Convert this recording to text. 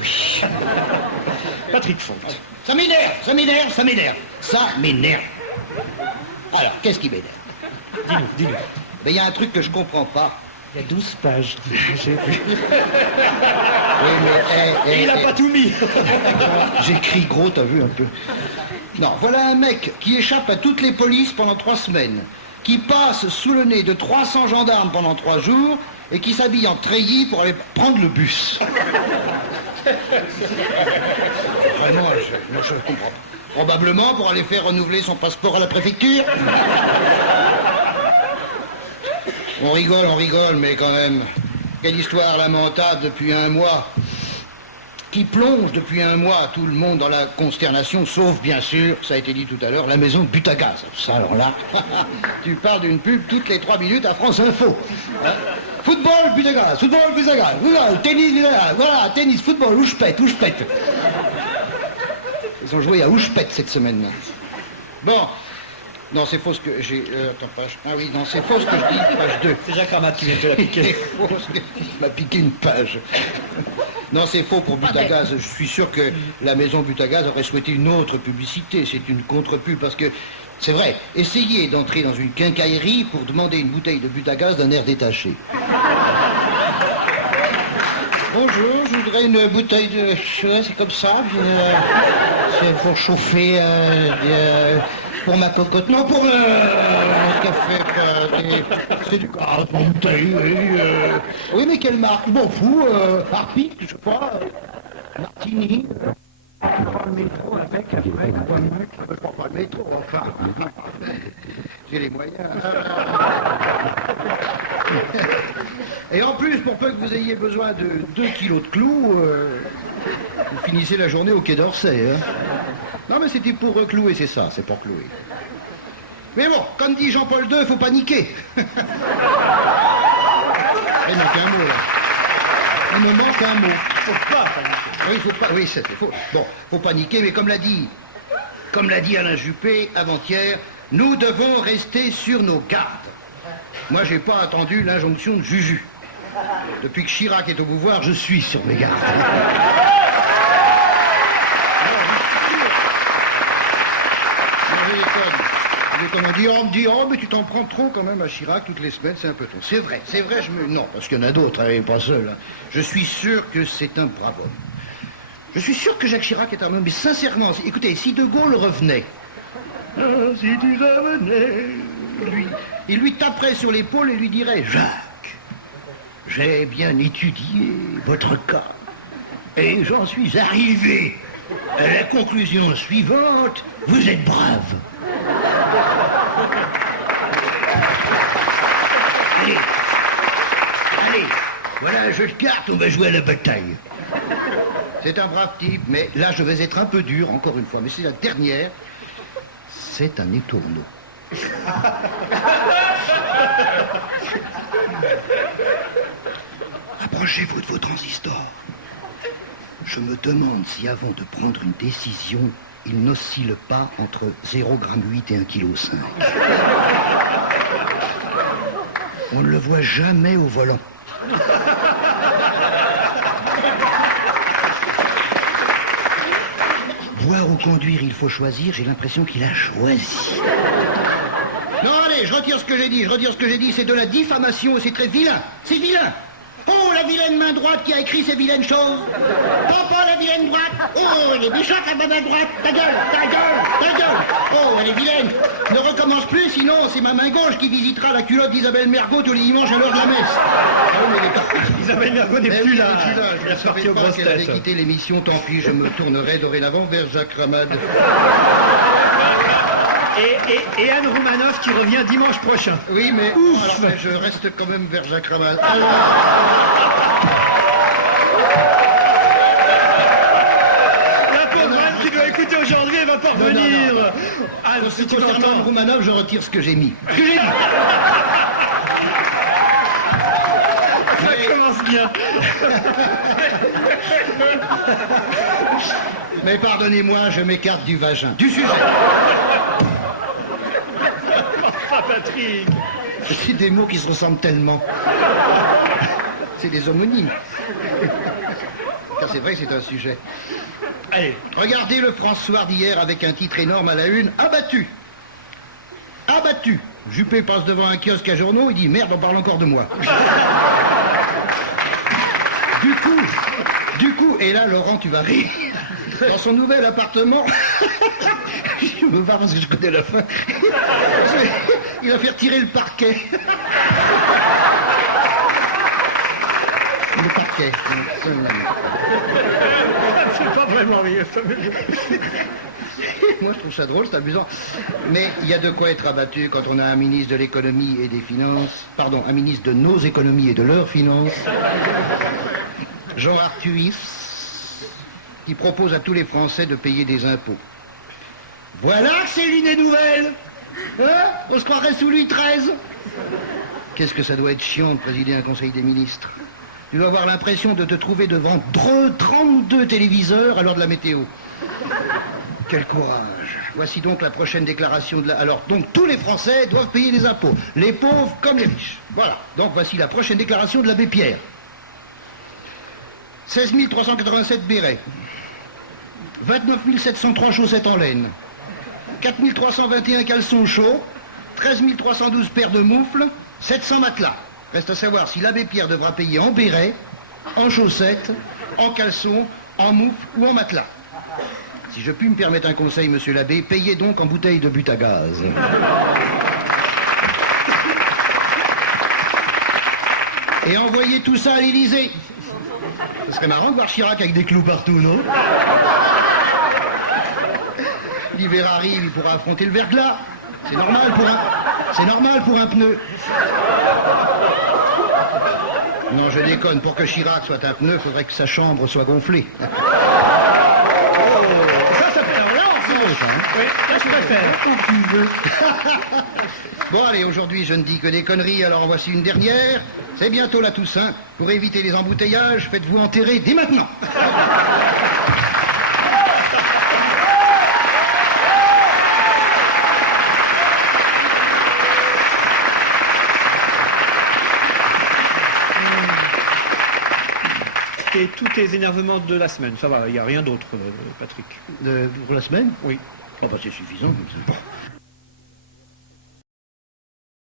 Oui. Patrick Fonte. Ça m'énerve, ça m'énerve, ça m'énerve. Ça m'énerve. Alors, qu'est-ce qui m'énerve? Dis-nous, dis-nous. Mais il y a un truc que je comprends pas. Il y a 12 pages, j'ai vu. Oui, mais... Et il a pas tout mis. J'écris gros, t'as vu un peu. Non, voilà un mec qui échappe à toutes les polices pendant 3 semaines, qui passe sous le nez de 300 gendarmes pendant 3 jours, et qui s'habille en treillis pour aller prendre le bus. Vraiment, je comprends pas. Probablement pour aller faire renouveler son passeport à la préfecture. On rigole, mais quand même, quelle histoire lamentable depuis 1 mois. Qui plonge depuis 1 mois tout le monde dans la consternation, sauf bien sûr, ça a été dit tout à l'heure, la maison de but à gaz. Ça alors là, tu parles d'une pub toutes les 3 minutes à France Info. Hein? Football, but à gaz, football, but à gaz, voilà, tennis, but à gaz, voilà, tennis, football, où je pète. Ils ont joué à où je pète cette semaine-là. Bon, non, c'est faux ce que j'ai... attends, page... Ah oui, non, c'est faux ce que je dis, page 2. C'est Jacques Ramat qui vient de te la piquer. C'est faux ce que je dis, il m'a piqué une page. Non, c'est faux pour but à gaz. Je suis sûr que la maison but à gaz aurait souhaité une autre publicité. C'est une contre-pub parce que, c'est vrai, essayez d'entrer dans une quincaillerie pour demander une bouteille de but à gaz d'un air détaché. Bonjour, je voudrais une bouteille de... C'est comme ça, c'est pour chauffer... pour ma cocotte, non, pour le café, c'est du gaz, mon bouteille, oui. Oui, mais quelle marque? Je m'en fous, Harpic, je sais pas, Martini. Je prends le métro avec, je prends pas le métro, enfin. J'ai les moyens. Et en plus, pour peu que vous ayez besoin de 2 kilos de clous, vous finissez la journée au Quai d'Orsay, hein. Non, mais c'était pour clouer, c'est ça, c'est pour clouer. Mais bon, comme dit Jean-Paul II, faut paniquer. Il manque un mot, là. Il me manque un mot. Faut pas paniquer. Oui, faut pas, oui, c'est faux. Bon, faut paniquer, mais comme l'a dit Alain Juppé avant-hier, nous devons rester sur nos gardes. Moi, j'ai pas attendu l'injonction de Juju. Depuis que Chirac est au pouvoir, je suis sur mes gardes. On me dit, oh, mais tu t'en prends trop quand même à Chirac toutes les semaines, c'est un peu trop. C'est vrai, Non, parce qu'il y en a d'autres, hein, pas seul. Hein. Je suis sûr que c'est un brave homme. Je suis sûr que Jacques Chirac est un homme, mais sincèrement, écoutez, si De Gaulle revenait, si tu revenais, il lui taperait sur l'épaule et lui dirait, Jacques, j'ai bien étudié votre cas, et j'en suis arrivé à la conclusion suivante, vous êtes brave. Allez, voilà un jeu de cartes, on va jouer à la bataille. C'est un brave type, mais là je vais être un peu dur, encore une fois, mais c'est la dernière. C'est un étourneau. Approchez-vous de vos transistors. Je me demande si avant de prendre une décision, il n'oscille pas entre 0,8 et 1,5 kg. On ne le voit jamais au volant. Voir ou conduire, il faut choisir, j'ai l'impression qu'il a choisi. Non, allez, je retire ce que j'ai dit, c'est de la diffamation, c'est très vilain, c'est vilain. Oh, la vilaine main droite qui a écrit ces vilaines choses. Pas la vilaine droite. Oh, elle est méchante, la main droite. Ta gueule. Oh, elle est vilaine. Ne recommence plus, sinon c'est ma main gauche qui visitera la culotte d'Isabelle Mergo tous les dimanches à l'heure de la messe. Ah oui, mais Isabelle Mergo n'est plus là. Je ne savais pas qu'elle avait quitté l'émission, tant pis, je me tournerai dorénavant vers Jacques Ramade. Et Anne Roumanoff qui revient dimanche prochain. Oui, mais, ouf. Alors, mais je reste quand même vers Jacques Ramade. La pauvre Anne qui doit écouter aujourd'hui, elle va pas revenir. Non. Anne, si tu Concernant m'entends. Roumanoff, je retire ce que j'ai mis. Ça commence bien. Mais pardonnez-moi, je m'écarte du vagin. Du sujet. Enfin, Patrick. C'est des mots qui se ressemblent tellement. C'est des homonymes. c'est vrai que c'est un sujet. Allez. Regardez le François d'hier avec un titre énorme à la une. Abattu. Abattu. Juppé passe devant un kiosque à journaux, il dit merde, on parle encore de moi. Du coup, et là Laurent, tu vas rire. Dans son nouvel appartement, je me barre parce que je connais la fin. Il va faire tirer le parquet. Le parquet. C'est pas vraiment rire, ça. Moi, je trouve ça drôle, c'est amusant. Mais il y a de quoi être abattu quand on a un ministre de l'économie et des finances, pardon, un ministre de nos économies et de leurs finances, Jean Arthuis, qui propose à tous les Français de payer des impôts. Voilà que c'est l'une des nouvelles. Hein? On se croirait sous Louis XIII. Qu'est-ce que ça doit être chiant de présider un conseil des ministres. Tu dois avoir l'impression de te trouver devant 32 téléviseurs à l'heure de la météo. Quel courage. Voici donc la prochaine déclaration de la... Alors, donc, tous les Français doivent payer des impôts. Les pauvres comme les riches. Voilà. Donc, voici la prochaine déclaration de l'abbé Pierre. 16 387 bérets. 29 703 chaussettes en laine. 4 321 caleçons chauds. 13 312 paires de moufles. 700 matelas. Reste à savoir si l'abbé Pierre devra payer en béret, en chaussettes, en caleçons, en moufles ou en matelas. Si je puis me permettre un conseil, monsieur l'abbé, payez donc en bouteille de but à gaz. Et envoyez tout ça à l'Élysée. Ce serait marrant de voir Chirac avec des clous partout, non? L'hiver arrive, il pourra affronter le verglas. C'est normal pour un pneu. Non, je déconne. Pour que Chirac soit un pneu, il faudrait que sa chambre soit gonflée. Oui, là je préfère. Quand tu veux. Bon, allez, aujourd'hui, je ne dis que des conneries, alors en voici une dernière. C'est bientôt la Toussaint. Pour éviter les embouteillages, faites-vous enterrer dès maintenant. Et tous tes énervements de la semaine, ça va, il n'y a rien d'autre, Patrick. Pour la semaine? Oui. Oh, bah, c'est suffisant. Bon.